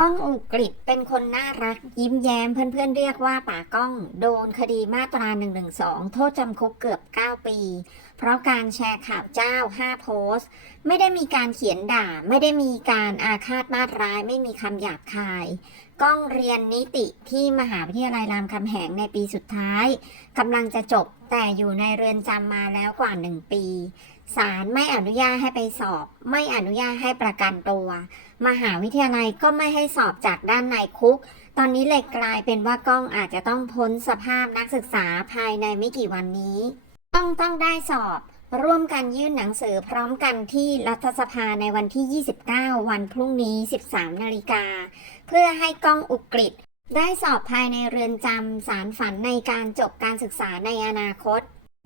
ก้องอุกฤษเป็นคนน่ารัก ยิ้มแย้มเพื่อนๆเรียกว่าป่าก้อง โดนคดีมาตรา 112 โทษจำคุกเกือบ 9 ปี ราะการแชร์ข่าวเจ้า 5 โพสต์ ไม่ได้มีการเขียนด่า ไม่ได้มีการอาฆาตมาตร้าย ไม่มีคำหยาบคาย ก้องเรียนนิติที่มหาวิทยาลัยรามคำแหงในปีสุดท้ายกำลังจะจบแต่อยู่ในเรือนจำมาแล้วกว่า 1 ปีศาลไม่อนุญาตให้ไปสอบ ไม่อนุญาตให้ประกันตัว มหาวิทยาลัยก็ไม่ให้สอบจากด้านในคุก ตอนนี้เลยกลายเป็นว่าก้องอาจจะต้องพ้นสภาพนักศึกษาภายในไม่กี่วันนี้ ก้องต้องได้สอบ ร่วมกันยื่นหนังสือพร้อมกันที่รัฐสภาในวันที่ 29 วันพรุ่งนี้ 13 นาฬิกา เพื่อให้ก้องอุกฤษได้สอบภายในเรือนจำสารฝันในการจบการศึกษาในอนาคต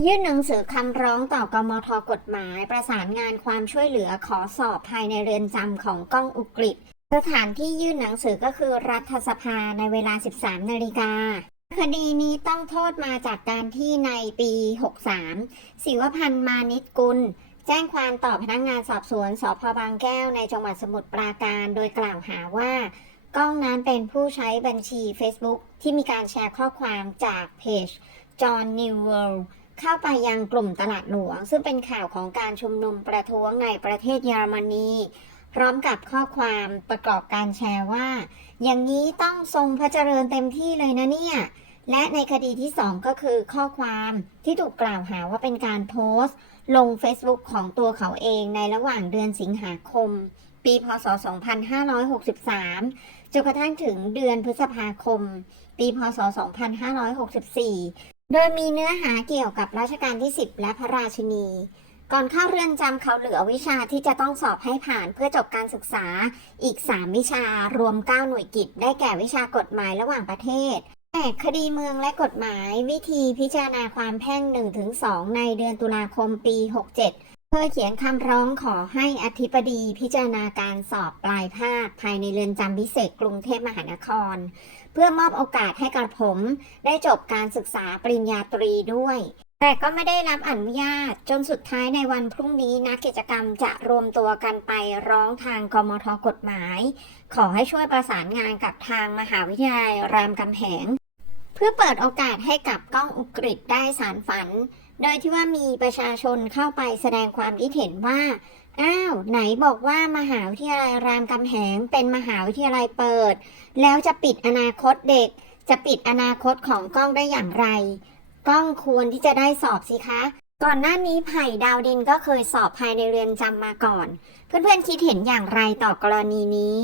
ยื่นหนังสือคำร้องต่อกมทกฎหมาย ประสานงานความช่วยเหลือขอสอบภายในเรือนจำของก้องอุกฤษสถานที่ยื่นหนังสือก็คือรัฐสภาในเวลา 13 นาฬิกา คดีนี้ต้องโทษมาจากการที่ในปี 63 ศิวพันธ์มานิตกุล แจ้งความต่อพนักงานสอบสวนสพบางแก้วในจังหวัดสมุทรปราการโดยกล่าวหาว่า ก้องนั้นเป็นผู้ใช้บัญชี Facebook ที่มีการแชร์ข้อความจากเพจ John New World เข้าไปยังกลุ่มตลาดหลวง ซึ่งเป็นข่าวของการชุมนุมประท้วงในประเทศเยอรมนี ร้อมกับข้อความประกอบการแชร์ว่า อย่างนี้ต้องทรงพระเจริญเต็มที่เลยนะเนี่ย และในคดีที่ 2 ก็คือข้อความที่ถูกกล่าวหาว่าเป็นการโพสต์ ลง Facebook ของตัวเขาเองในระหว่างเดือนสิงหาคม ปีพศ 2563 จนกระทั่งถึงเดือนพฤษภาคม ปีพศ 2564 โดยมีเนื้อหาเกี่ยวกับรัชกาลที่ 10 และพระราชินี ก่อนเข้าเรือนจำเขาเหลือวิชาที่จะต้องสอบให้ผ่านเพื่อจบการศึกษาอีก 3 วิชารวม 9 หน่วยกิจ ได้แก่วิชากฎหมายระหว่างประเทศแผนกคดีเมืองและกฎหมายวิธีพิจารณาความแพ่ง 1-2 ในเดือนตุลาคมปี 67 เพื่อเขียนคำร้องขอให้อธิบดีพิจารณาการสอบปลายภาค ภายในเรือนจำพิเศษกรุงเทพมหานคร เพื่อมอบโอกาสให้กับผมได้จบการศึกษาปริญญาตรีด้วย แต่ก็ไม่ได้รับอนุญาตจนสุดท้ายในวันพรุ่งนี้นักกิจกรรมจะรวมตัวกันไปร้องทางกมทกฎหมาย ขอให้ช่วยประสานงานกับทางมหาวิทยาลัยรามคำแหง เพื่อเปิดโอกาสให้กับก้องอุกฤษได้สารฝัน โดยที่ว่ามีประชาชนเข้าไปแสดงความคิดเห็นว่า อ้าว ไหนบอกว่ามหาวิทยาลัยรามคำแหง เป็นมหาวิทยาลัยเปิด แล้วจะปิดอนาคตเด็ก จะปิดอนาคตของก้องได้อย่างไร ก้องควรที่จะได้สอบสิคะ ก่อนหน้านี้ไผ่ดาวดินก็เคยสอบภายในเรือนจำมาก่อน เพื่อนๆคิดเห็นอย่างไรต่อกรณีนี้